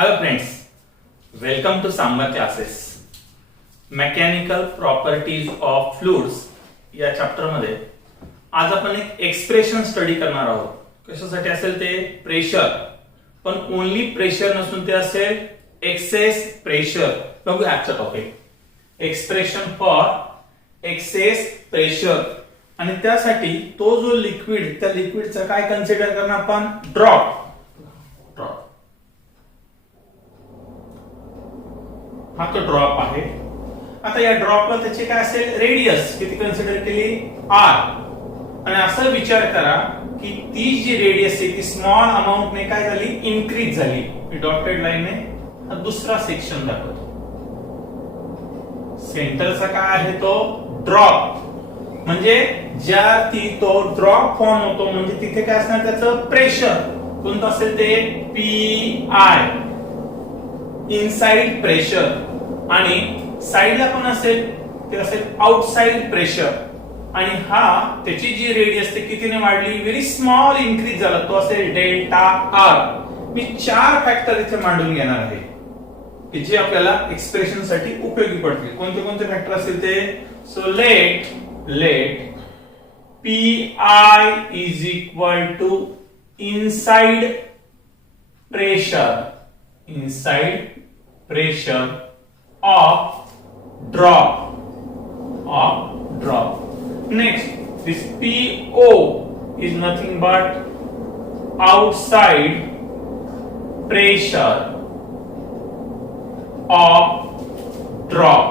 Hello friends, welcome to Sambar classes. Mechanical properties of fluids या chapter मध्ये आज आपण एक एक्सप्रेशन स्टडी करणार आहोत. कशासाठी असेल ते प्रेशर, पण ओनली प्रेशर नसून ते असेल एक्सेस प्रेशर. बघू आजचा topic expression for excess pressure. आणि त्यासाठी तो जो लिक्विड, त्या लिक्विडचा काय कन्सिडर करणार आपण, ड्रॉप. हा तो ड्रॉप आहे. आता या ड्रॉपला त्याचे काय असेल, रेडियस किती कन्सिडर केली, आर. आणि असं विचार करा की ती जी रेडियस आहे ती स्मॉल अमाउंट ने काय झाली, इन्क्रीज झाली. मी डॉटेड लाईनने हा दुसरा सेक्शन दाखवतो. सेंटरचा काय आहे तो ड्रॉप, म्हणजे ज्या ती तो ड्रॉप फॉर्म होतो म्हणजे तिथे काय असणार, त्याचं प्रेशर कोणतं असेल ते पी आय, इनसाइड प्रेशर. आणि साइडला पण असेल ते असेल आउटसाइड प्रेशर. आणि हा त्याची जी रेडियस ते कितीने वाढली, व्हेरी स्मॉल इन्क्रीज झाला, तो असेल डेल्टा आर. मी 4 फॅक्टर इथे मांडून घेणार आहे की जे आपल्याला एक्सप्रेशन साठी उपयोगी पडतील. कोणते कोणते फॅक्टर असतील ते, so let P I is equal to inside pressure of drop. Next, this PO is nothing but outside pressure of drop.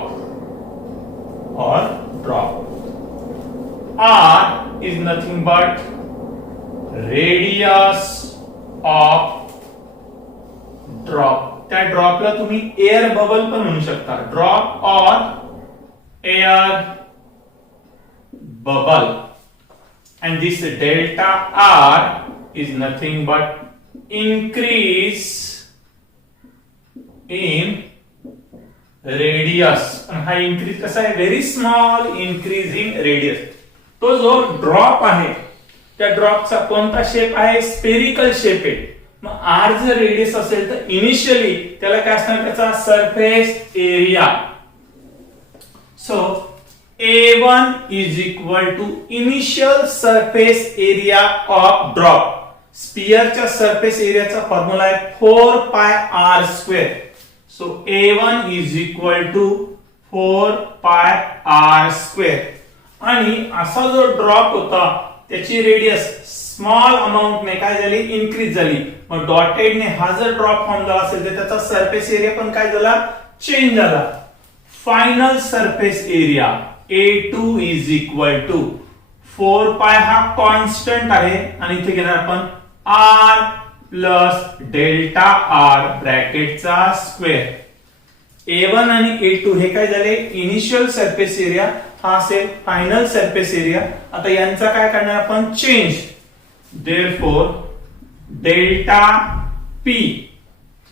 R is nothing but radius of drop. त्या ड्रॉपला तुम्ही एअर बबल पण म्हणू शकता, drop और air bubble. And this delta R is nothing but increase in radius. हा increase कसा आहे, very small increase in radius. तो जो ड्रॉप आहे त्या ड्रॉपचा कोणता शेप आहे, स्पेरिकल शेप आहे. मग आर जर रेडियस असेल तर इनिशियली त्याला काय असणार, त्याचा surface area. So A1 is equal to initial surface area of drop. स्पियरच्या सरफेस एरियाचा फॉर्म्युला आहे 4 pi r square. So A1 is equal to 4 pi r square. आणि असा जो ड्रॉप होता त्याची रेडियस स्मॉल अमाउंट ने काय झाली, इन्क्रीज झाली. मग डॉटेड ने हा जर ड्रॉप फॉर्म झाला असेल तर त्याचा सरफेस एरिया पण काय झाला, चेंज झाला. Final surface area A2 is equal to 4 pi, हा कॉन्स्टंट आहे. आणि इथे घेणार आपण R प्लस डेल्टा आर ब्रॅकेटचा स्क्वेअर. A1 आणि A2 हे काय झाले, इनिशियल सरफेस एरिया, हा असेल फायनल सरफेस एरिया. आता यांचा काय करणार आपण, चेंज. Therefore डेल्टा P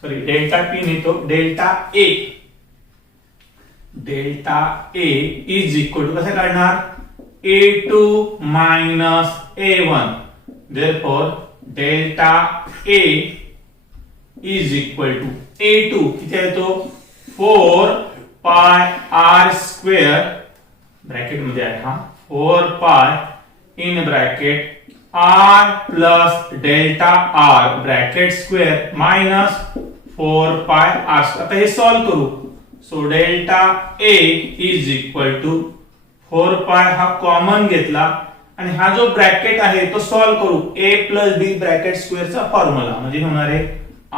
नहीं तो delta A is equal to कसं काढणार, A2 minus A1. Therefore delta A is equal to A2 किती आहे तो 4 पाय आर स्क्वेअर ब्रॅकेट मध्ये आहे हा, 4 pi in bracket R plus delta R bracket square minus 4 pi R. आता हे सॉल्व करू. So delta A is equal to 4 pi, हा कॉमन घेतला आणि हा जो ब्रॅकेट आहे तो सॉल्व करू. ए प्लस बी ब्रॅकेट स्क्वेअरचा फॉर्म्युला म्हणजे होणार आहे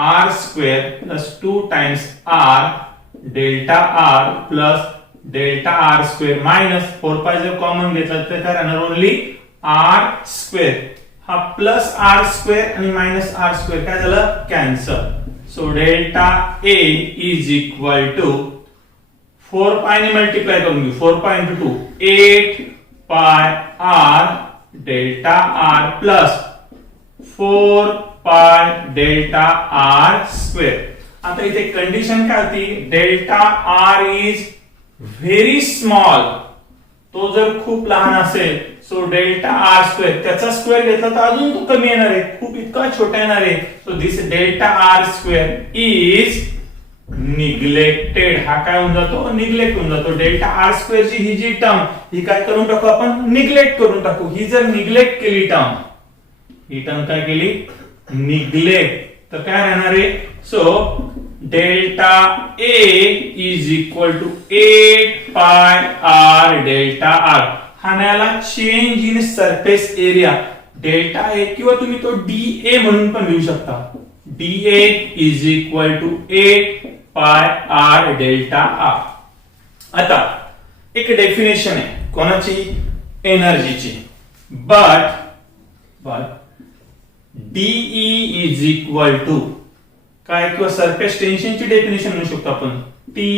R square plus 2 times R delta R plus delta R square minus 4 pi जर कॉमन घेतला तर काय राहणार, ओनली आर स्क्वेअर. हा प्लस आर स्क्वेअर आणि मायनस आर स्क्वेअर काय झालं, cancel. So delta A is equal to 4 pi ने मल्टिप्लाय करून घेऊ, 4 pi into 2 8 pi R delta R plus 4 पाय डेल्टा आर स्क्वेअर. आता इथे कंडिशन काय होती, delta R is very small. तो जर खूप लहान असेल सो डेल्टा आर स्क्वेअर त्याचा स्क्वेअर घेतला तर अजून तो कमी येणार आहे, खूप इतका छोटा येणार आहे. So this delta R square is neglected. हा काय होऊन जातो, निग्लेक्ट होऊन जातो. डेल्टा आर स्क्वेअर ची ही जी टर्म ही काय करून टाकू आपण, निग्लेक्ट करून टाकू. ही जर निग्लेक्ट केली टर्म, ही टर्म काय केली, निग्लेक्ट, तर काय राहणार आहे. So delta A is equal to 8 pi R delta r. हा मिळाला change in surface area delta A, किंवा तुम्ही तो डी ए म्हणून पण लिहू शकता. D A is equal to 8 pi R delta R. आता एक डेफिनेशन आहे कोणाची, एनर्जीची. But DE is equal to काय, किंवा सरफेस टेन्शनची डेफिनेशन म्हणू शकतो आपण. T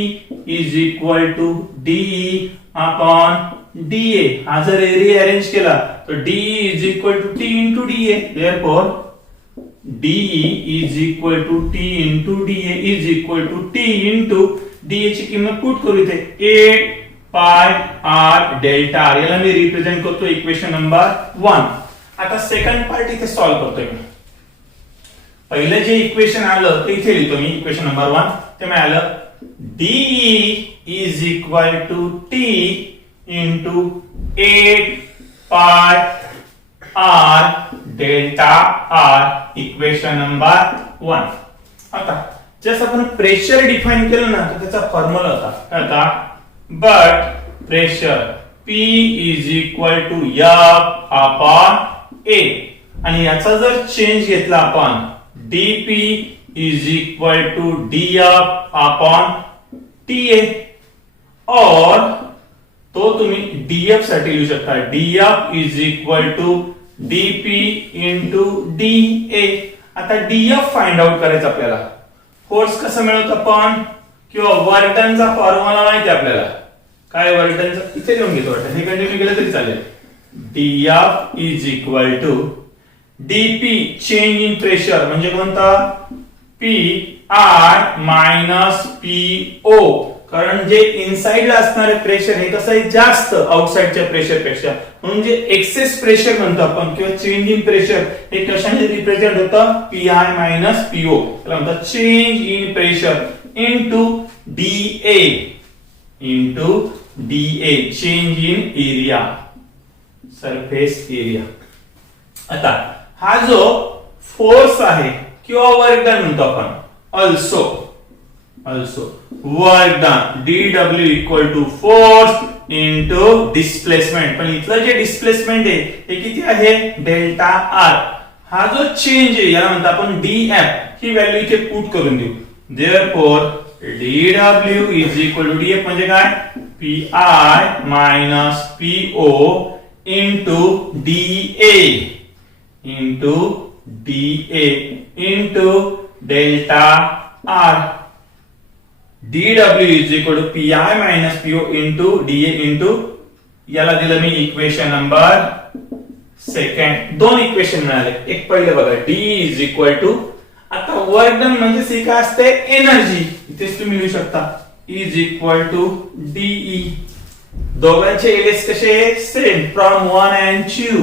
is equal to DE upon DA. हा जर रिअरेंज केला तर DE is equal to T into DA. Therefore DE is equal to T into DA is equal to T into DA ची किंमत पुट करू इथे 8 पाय आर डेल्टा आर. याला मी रिप्रेझेंट करतो इक्वेशन नंबर 1. आता सेकंड पार्ट इथे solve करतोय मी. पहिलं जे इक्वेशन आलं ते इथे लिहितो मी, इक्वेशन नंबर 1. ते मिळालं DE is equal to T into 8 pi R delta R. Equation number 1. आता जसं आपण प्रेशर डिफाइन केलं ना, तर त्याचा फॉर्म्युला होता काय होता, but pressure P is equal to F upon A. आणि याचा जर चेंज घेतला आपण, dP is equal to dF upon TA, और तो तुम्ही dF साठी लिहू शकता. dF is equal to dP into dA. आता dF फाइंड आउट करायचं आपल्याला. फोर्स कसं मिळवतो आपण, किंवा वर्क डनचा फॉर्म्युला माहिती आपल्याला. काय वर्क डनचा इथे लिहून घेतो, हे कंटिन्यू केलं तरी चालेल. dF is equal to dP change in pressure म्हणजे कोणता, PR मायनस PO. कारण जे इनसाइडला असणारे प्रेशर हे कसं आहे, जास्त आउटसाइडच्या प्रेशर पेक्षा, म्हणून जे एक्सेस प्रेशर म्हणतो आपण किंवा चेंज इन प्रेशर हे कशाने रिप्रेझेंट होतं, PI मायनस PO. त्याला म्हणतात change in pressure into DA change in area, surface area. आता हा जो फोर्स आहे किंवा वर्क डन म्हणतो आपण, also work done dW equal to force into displacement. पण इथलं जे डिस्प्लेसमेंट आहे हे किती आहे, डेल्टा आर. हा जो चेंज आहे याला म्हणतो आपण dF. ही व्हॅल्यू इथे पुट करून देऊ. Therefore dW is equal to dF म्हणजे काय, PI minus PO into DA into delta R. dW is equal to PI minus PO into DA into, याला दिलं मी इक्वेशन नंबर सेकंड. दोन इक्वेशन मिळाले. एक पहिले बघा, D इज इक्वल टू, आता वर्क डन म्हणजे सी काय असते, एनर्जी. इथेच तुम्ही लिहू शकता इज इक्वल टू DE. दोघांचे एलएस कसे same, from 1 and 2,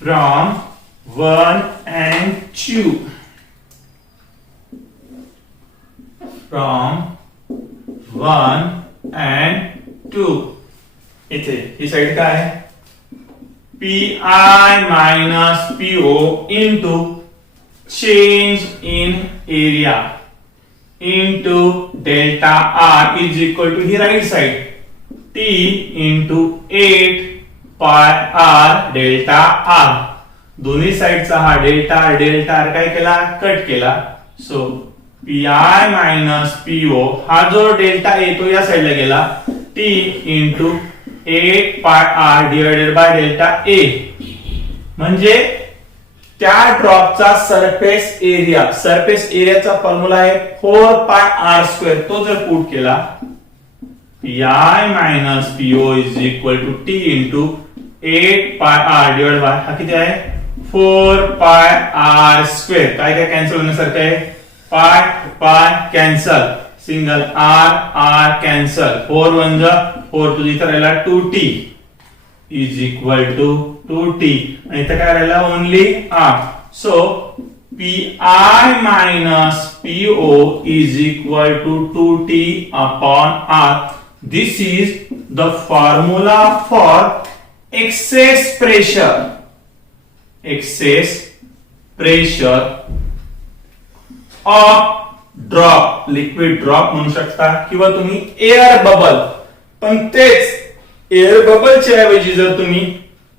from 1 and 2, from 1 and 2. इथे ही साइड काय आहे, PI minus PO into change in area into delta R is equal to ही right side T into 8 pi R delta R. दोन्ही साइडचा हा delta R काय केला, cut केला. सो PI मायनस PO हा जो डेल्टा ए तो या साइडला गेला, T into 8 pi r divided by delta A. म्हणजे त्या ड्रॉपचा सरफेस एरियाचा फॉर्म्युला आहे 4 पाय आर स्क्वेअर. तो जर पुट केला, PI minus PO is equal to T into 8 pi R divide by हा किती आहे, 4 पाय आर स्क्वेअर. काय काय कॅन्सल होण्यासारखं आहे, पाय कॅन्सल, सिंगल आर कॅन्सल, 4 1 जा 4 टू इथं राहिला 2T is equal to 2t आणि इथं काय राहिला only r. So pi minus po is equal to 2t upon r. This is the formula for excess pressure. Excess pressure of drop, liquid drop म्हणू शकता किंवा तुम्ही एअर बबल. पण तेच एअर बबलच्या ऐवजी जर तुम्ही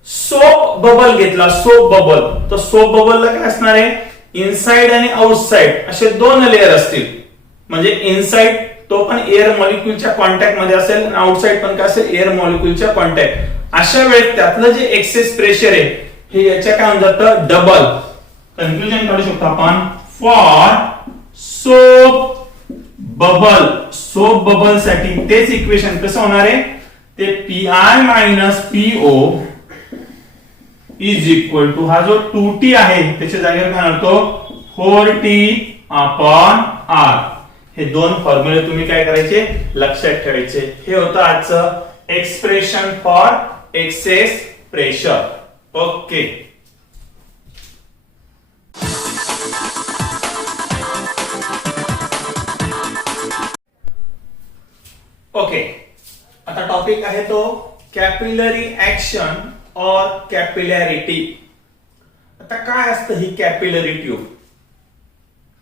सोप बबल घेतला, सोप बबल, तर सोप बबलला काय असणार आहे, इनसाइड आणि आउटसाइड असे दोन लेअर असतील. म्हणजे इनसाइड तो पण एअर मॉलिक्युलच्या कॉन्टॅक्ट मध्ये असेल आणि आउटसाइड पण काय असेल, एअर मॉलिक्युलच्या कॉन्टॅक्ट. अशा वेळेस त्यातलं जे एक्सेस प्रेशर आहे हे याच्या काय होऊन जातं, डबल. कन्क्लुजन काढू शकतो आपण, for soap bubble, soap bubble साठी तेच इक्वेशन कसं होणार आहे, ते PI minus PO is equal to हा जो 2t आहे त्याच्या जागेवर काय होतो 4t अपॉन r. हे दोन फॉर्म्युले तुम्ही काय करायचे, लक्षात ठेवायचे. हे होतं आजचं expression for excess pressure. Okay. Okay, आता टॉपिक आहे तो कॅपिलरी ऍक्शन और कॅपिलॅरिटी. आता काय असतं ही कॅपिलरी ट्यूब?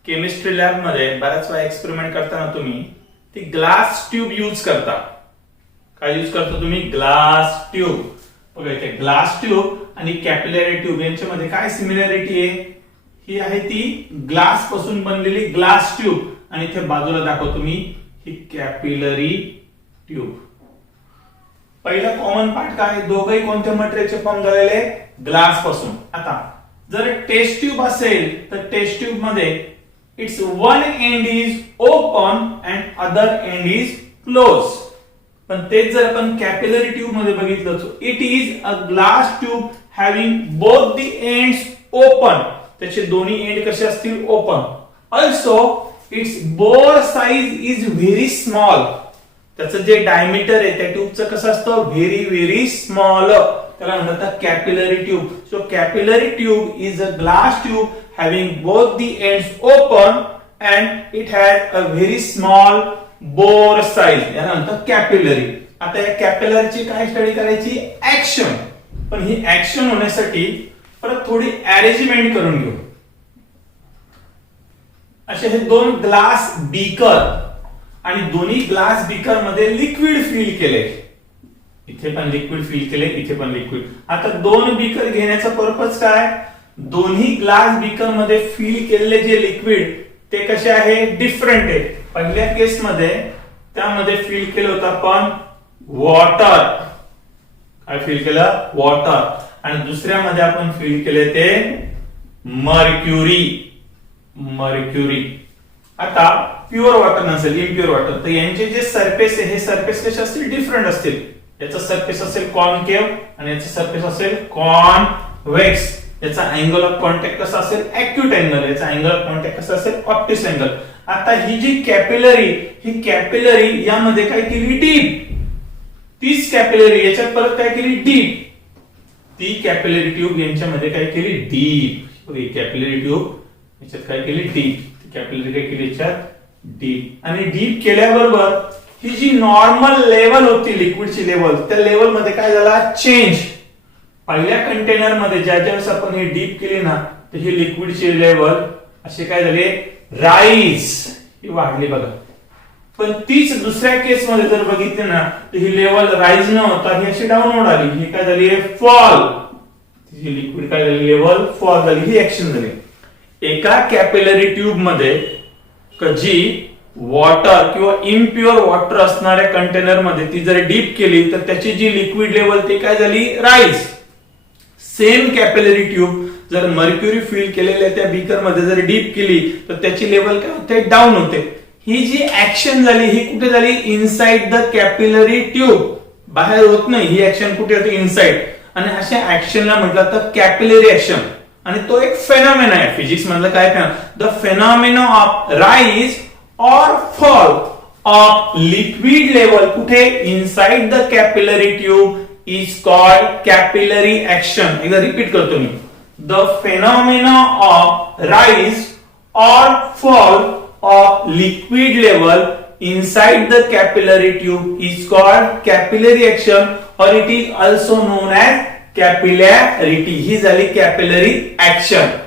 केमिस्ट्री लॅब मध्ये बऱ्याच वेळा एक्सपेरिमेंट करताना तुम्ही ती ग्लास ट्यूब यूज करता. काय यूज करता तुम्ही, ग्लास ट्यूब. बघा इथे ग्लास ट्यूब आणि कॅपिलरी ट्यूब यांच्यामध्ये काय सिमिलॅरिटी आहे, ही आहे ती ग्लास पासून बनलेली ग्लास ट्यूब आणि इथे बाजूला दाखवतो मी ही कॅपिलरी ट्यूब. पहिला कॉमन पार्ट काय, दोघही कोणत्या मटेरियलचे फॉर्म झालेले, ग्लास पासून. आता जर टेस्ट ट्यूब असेल तर टेस्ट ट्यूब मध्ये it's one end is open and other end is close. पण तेच जर आपण कॅपिलरी ट्यूब मध्ये बघितलं तर it is a glass tube having both the ends open. त्याचे दोन्ही एंड कसे असतील, open. Also it's bore size is very small. त्याचं जे डायमीटर आहे त्या ट्यूबचं कसं असतं, व्हेरी व्हेरी स्मॉल. त्याला म्हणतात capillary tube. So capillary tube is a glass tube having both the ends open and it has a very small bore size. याला म्हणतात कॅपिलरी. आता या कॅपिलरीची काय स्टडी करायची, ऍक्शन. पण ही ऍक्शन होण्यासाठी परत थोडी अरेंजमेंट करून घेऊ. असे हे दोन ग्लास बीकर आणि दोन्ही ग्लास बीकर मध्ये लिक्विड फिल केले. इथे पण लिक्विड फिल केले, इथे पण लिक्विड. आता दोन बीकर घेण्याचा पर्पज काय, दोन्ही ग्लास बीकर मध्ये फिल केलेले जे लिक्विड ते कसे आहे, डिफरंट आहे. पहिल्या केस मध्ये त्यामध्ये फिल केलं होतं आपण वॉटर. काय फिल केलं, वॉटर. आणि दुसऱ्यामध्ये आपण फिल केले ते मर्क्युरी. मर्क्युरी. आता प्युअर वॉटर नसेल, इम्प्युअर वॉटर, तर यांचे जे सरफेस आहे हे सरफेस कसे असतील, डिफरंट असतील. याचा सरफेस असेल कॉनकेव्ह आणि याचा सरफेस असेल कॉन्व्हेक्स. याचा अँगल ऑफ कॉन्टॅक्ट कसा असेल, ॲक्यूट अँगल. याचा अँगल ऑफ कॉन्टॅक्ट कसा असेल, ऑप्टिस अँगल. आता ही जी कॅपिलरी, ही कॅपिलरी यामध्ये काय केली, डीप. तीच कॅपिलरी याच्यात परत काय केली, डीप. ती कॅपिलरी ट्यूब यांच्यामध्ये काय केली, डीप. कॅपिलरी ट्यूब याच्यात काय केली, डीप. कॅपिलरी काय केली याच्यात, डीप. आणि डीप केल्याबरोबर ही जी नॉर्मल लेवल होती लिक्विडची लेवल, त्या लेवल मध्ये काय झाला, चेंज. पहिल्या कंटेनर मध्ये ज्या ज्यावेळेस आपण ही डीप केली ना, तर ही लिक्विडची लेवल असे काय झाले, राईज, ही वाढली बघा. पण तीच दुसऱ्या केस मध्ये जर बघितली ना, तर ही लेवल राईज न होता ही अशी डाऊनवर्ड आली. ही काय झाली, फॉल. ही लिक्विड काय झाली, लेवल फॉल झाली. ही ऍक्शन झाली. एका कॅपिलरी ट्यूब मध्ये जी वॉटर किंवा इम्प्युअर वॉटर असणाऱ्या कंटेनर मध्ये ती जर डीप केली तर त्याची जी लिक्विड लेवल ती काय झाली, राईज. सेम कॅपिलरी ट्यूब जर मर्क्युरी फिल केलेल्या त्या बीकर मध्ये जर डीप केली तर त्याची लेवल काय होते, डाऊन होते. ही जी ऍक्शन झाली ही कुठे झाली, इनसाइड द कॅपिलरी ट्यूब. बाहेर होत नाही, ही ऍक्शन कुठे होते, इनसाइड. आणि अशा ऍक्शनला म्हटलं तर कॅपिलरी ऍक्शन. आणि तो एक फेनॉमेना आहे फिजिक्स मधलं. काय, द फेनॉमेना ऑफ राईज और फॉल ऑफ लिक्विड लेवल कुठे, inside the capillary tube is called capillary action. एकदा रिपीट करतो मी. The phenomena of rise or fall of liquid level inside the capillary tube is called capillary action or it is also known as capillarity. ही झाली capillary action.